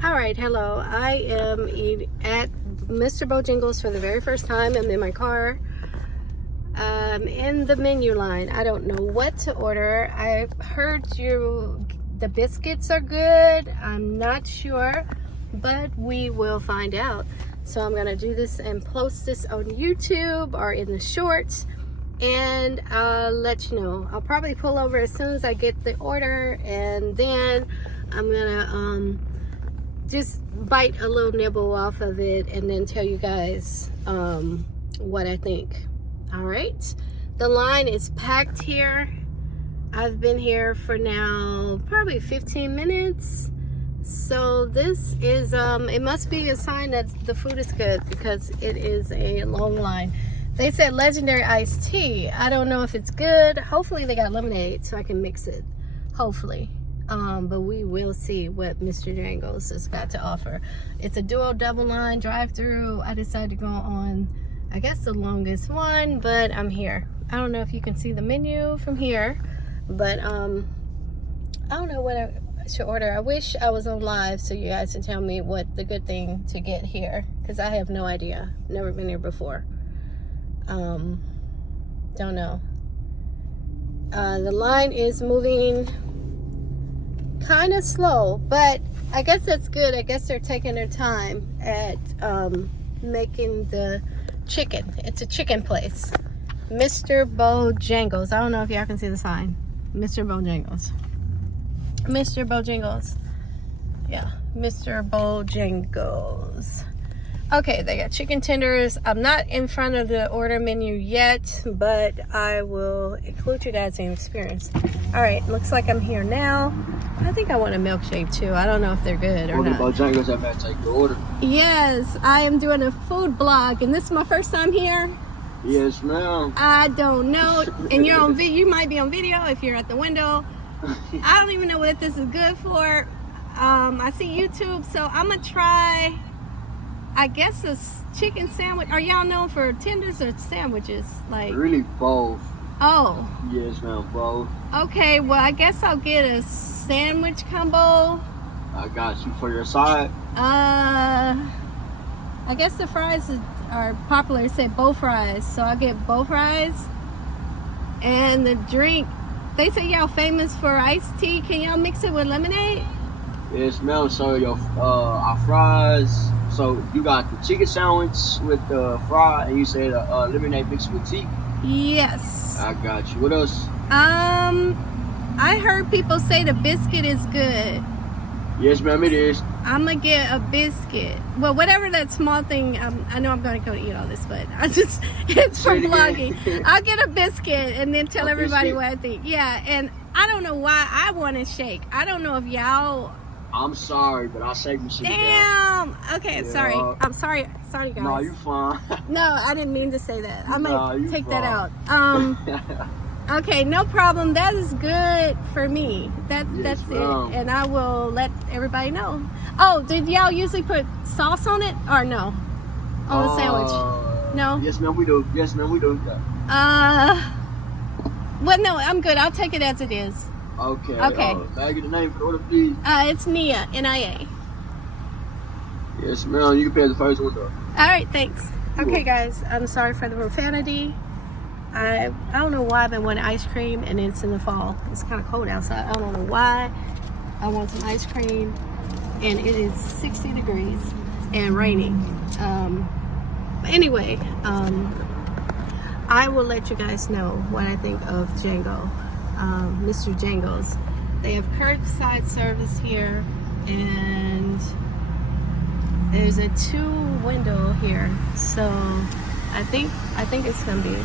All right, hello. I am at Mr. Bojangles for the very first time. I'm in my car. In the menu line. I don't know what to order. I heard the biscuits are good. I'm not sure, but we will find out. So I'm gonna do this and post this on YouTube or in the shorts, and I'll let you know. I'll probably pull over as soon as I get the order, and then I'm gonna just bite a little nibble off of it and then tell you guys what I think. All right, the line is packed here. I've been here for now probably 15 minutes. So this is it must be a sign that the food is good, because it is a long line. They said legendary iced tea. I don't know if it's good. Hopefully they got lemonade so I can mix it, hopefully. But we will see what Mr. Bojangles has got to offer. It's a dual double line drive-through. I decided to go on, I guess, the longest one, but I'm here. I don't know if you can see the menu from here, but I don't know what I should order. I wish I was on live so you guys can tell me what the good thing to get here, because I have no idea. Never been here before. Don't know. The line is moving kind of slow, but I guess that's good. I guess they're taking their time at making the chicken. It's a chicken place. Mr. Bojangles. I don't know if y'all can see the sign. Mr. Bojangles. Mr. Bojangles. Yeah, Mr. Bojangles. Okay, they got chicken tenders. I'm not in front of the order menu yet, but I will include you guys in the experience. All right, looks like I'm here now. I think I want a milkshake too. I don't know if they're good or not. Bojangles, that man take your order. Yes, I am doing a food blog, and this is my first time here. Yes, ma'am. I don't know, and you're on video. You might be on video if you're at the window. I don't even know what this is good for. I see YouTube, so I'm gonna try, I guess, a chicken sandwich. Are y'all known for tenders or sandwiches? Like, really both. Oh. Yes, ma'am, both. Okay, well, I guess I'll get a sandwich combo. I got you for your side. I guess the fries are popular. It said both fries, so I'll get both fries. And the drink, they say y'all famous for iced tea. Can y'all mix it with lemonade? Yes, ma'am. So your our fries. So you got the chicken sandwich with the fry, and you said lemonade mixed with tea. Yes. I got you. What else? I heard people say the biscuit is good. Yes, ma'am, it is. I'm gonna get a biscuit. Well, whatever that small thing. I know I'm gonna go eat all this, but it's for vlogging. I'll get a biscuit and then tell everybody what I think. Yeah, and I don't know why I want a shake. I don't know if y'all. I'm sorry, but I'll save you some. Damn. Okay, yeah. Sorry. I'm sorry. Sorry, guys. No, you fine. No, I didn't mean to say that. I might take fine. that out. Okay, no problem. That is good for me. That's it. And I will let everybody know. Oh, did y'all usually put sauce on it or no? On the sandwich? No? Yes, ma'am, we do. Yes, ma'am, we do. Well, no, I'm good. I'll take it as it is. Okay. Okay. Can I get the name for the order, please? It's Nia, N-I-A. Yes, ma'am. You can pay the first one, though. All right, thanks. Okay, guys, I'm sorry for the profanity. I don't know why I've been wanting ice cream, and it's in the fall. It's kind of cold outside. I don't know why I want some ice cream, and it is 60 degrees and raining. But anyway, I will let you guys know what I think of Mr. Bojangles. They have curbside service here, and there's a 2-window here, so I think it's gonna be.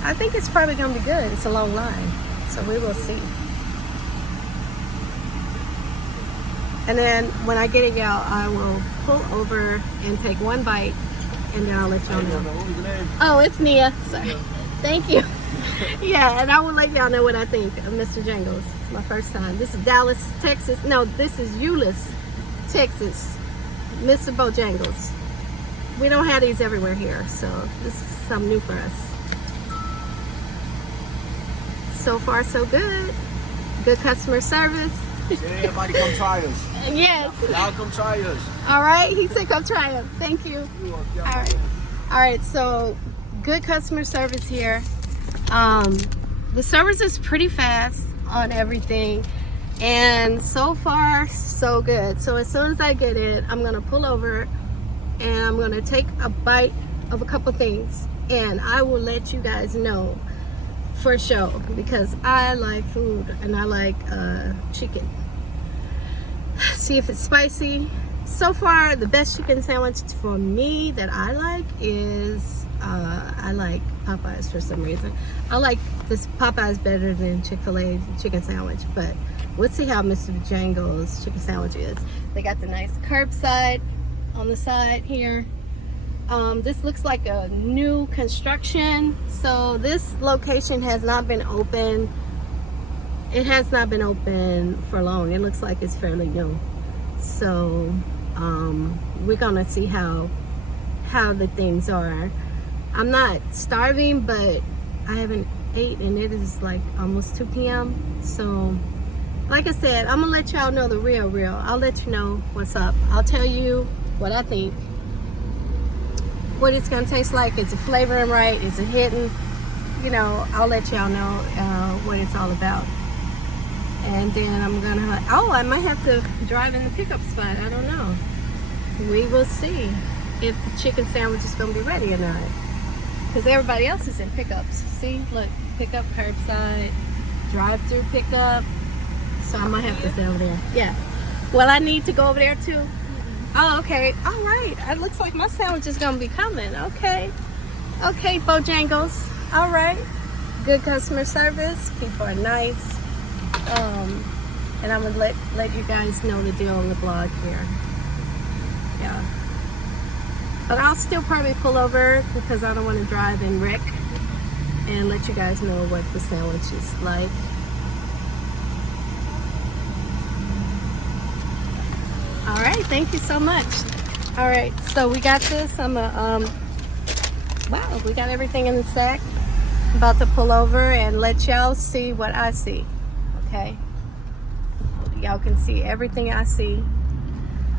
I think it's probably gonna be good. It's a long line, so we will see. And then when I get it, y'all, I will pull over and take one bite, and then I'll let y'all know. Oh, it's Nia. Sorry. Thank you. Yeah, and I will let y'all know what I think of Mr. Bojangles. It's my first time. This is Dallas, Texas. No, this is Euless, Texas. Mr. Bojangles. We don't have these everywhere here, so this is something new for us. So far, so good. Good customer service. Everybody come try us. Yes. Y'all come try us. All right. He said come try them. Thank you. All right. All right. So good customer service here. The service is pretty fast on everything. And so far, so good. So as soon as I get it, I'm going to pull over and I'm going to take a bite of a couple things. And I will let you guys know for sure because I like food and I like chicken. See if it's spicy. So far, the best chicken sandwich for me that I like is I like Popeyes for some reason. I like this Popeyes better than Chick-fil-A chicken sandwich, but we'll see how Mr. Bojangles chicken sandwich is. They got the nice curbside on the side here. This looks like a new construction. So this location has not been open. It has not been open for long. It looks like it's fairly new. So we're gonna see how the things are. I'm not starving, but I haven't ate and it is like almost 2 p.m. So like I said, I'm gonna let y'all know the real. I'll let you know what's up. I'll tell you what I think, what it's gonna taste like. Is it flavoring right? Is it hitting? You know, I'll let y'all know what it's all about. And then I'm gonna, I might have to drive in the pickup spot. I don't know. We will see if the chicken sandwich is gonna be ready or not. Because everybody else is in pickups. See, look, pickup, curbside, drive-through pickup. So I might have to stay over there. Yeah. Well, I need to go over there too. Oh, okay. All right. It looks like my sandwich is gonna be coming. Okay. Okay, Bojangles. All right. Good customer service. People are nice. And I'm gonna let you guys know the deal on the blog here. Yeah. But I'll still probably pull over because I don't want to drive and wreck, and let you guys know what the sandwich is like. All right, thank you so much. All right, so we got this. Wow, we got everything in the sack. I'm about to pull over and let y'all see what I see. Okay, y'all can see everything I see.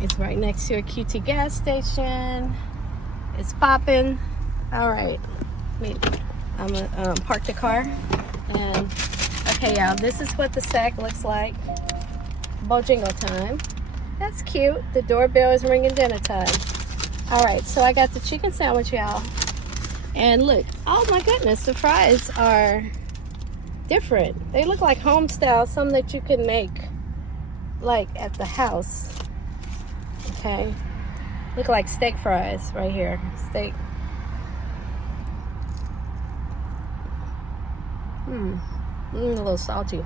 It's right next to a QT gas station. It's popping. All right, I'm gonna park the car. And okay, y'all, this is what the sack looks like. Bojangle time. That's cute. The doorbell is ringing dinner time. All right, so I got the chicken sandwich, y'all. And look, oh my goodness, the fries are different. They look like home style, some that you can make like at the house. Okay, look like steak fries right here. Steak. A little salty.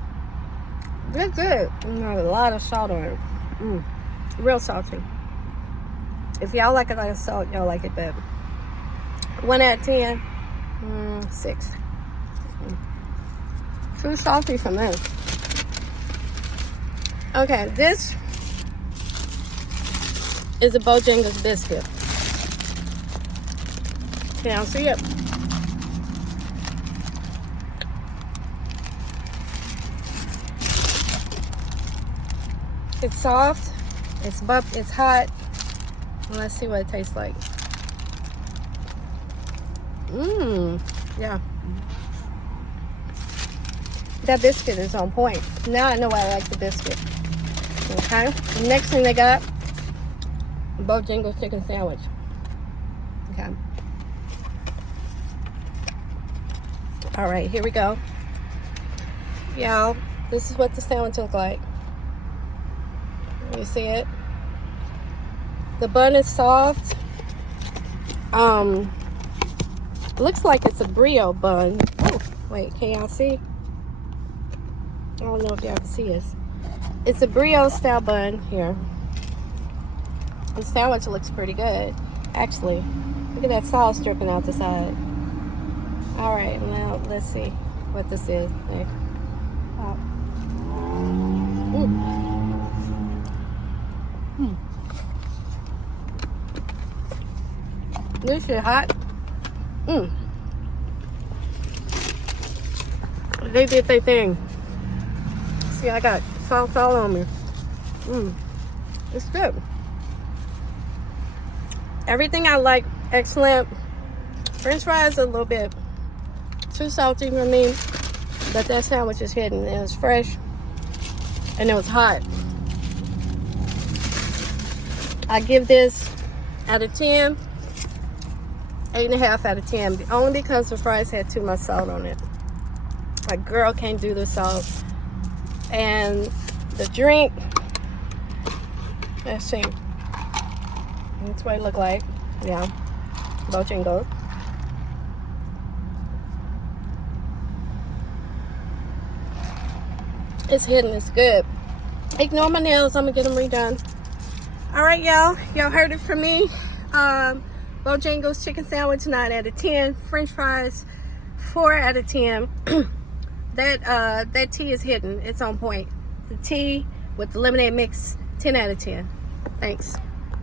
They're good. A lot of salt on it. Real salty. If y'all like it like salt, y'all like it better. 1 out of 10. 6. Too salty for me. Okay, this is a Bojangles biscuit. Can y'all see it? It's soft. It's hot. Let's see what it tastes like. Yeah. That biscuit is on point. Now I know why I like the biscuit. Okay. The next thing they got, Bojangles chicken sandwich. Okay. All right, here we go. Y'all, this is what the sandwich looks like. You see it? The bun is soft. Looks like it's a brio bun. Oh, wait, can y'all see? I don't know if y'all can see this. It's a brio style bun here. The sandwich looks pretty good, actually. Look at that sauce dripping out the side. All right, now let's see what this is. This shit hot. They did their thing. See, I got sauce all on me. It's good. Everything I like, excellent. French fries a little bit too salty for me, but that sandwich is hidden. It was fresh and it was hot. I give this out of 10, 8.5 out of 10, only because the fries had too much salt on it. My girl can't do the salt. And the drink, let's see. That's what it looked like. Yeah, Bojangles. It's hidden. It's good. Ignore my nails. I'm gonna get them redone. All right, y'all. Y'all heard it from me. Bojangles chicken sandwich, 9 out of 10. French fries, 4 out of 10. That tea is hidden. It's on point. The tea with the lemonade mix, 10 out of 10. Thanks.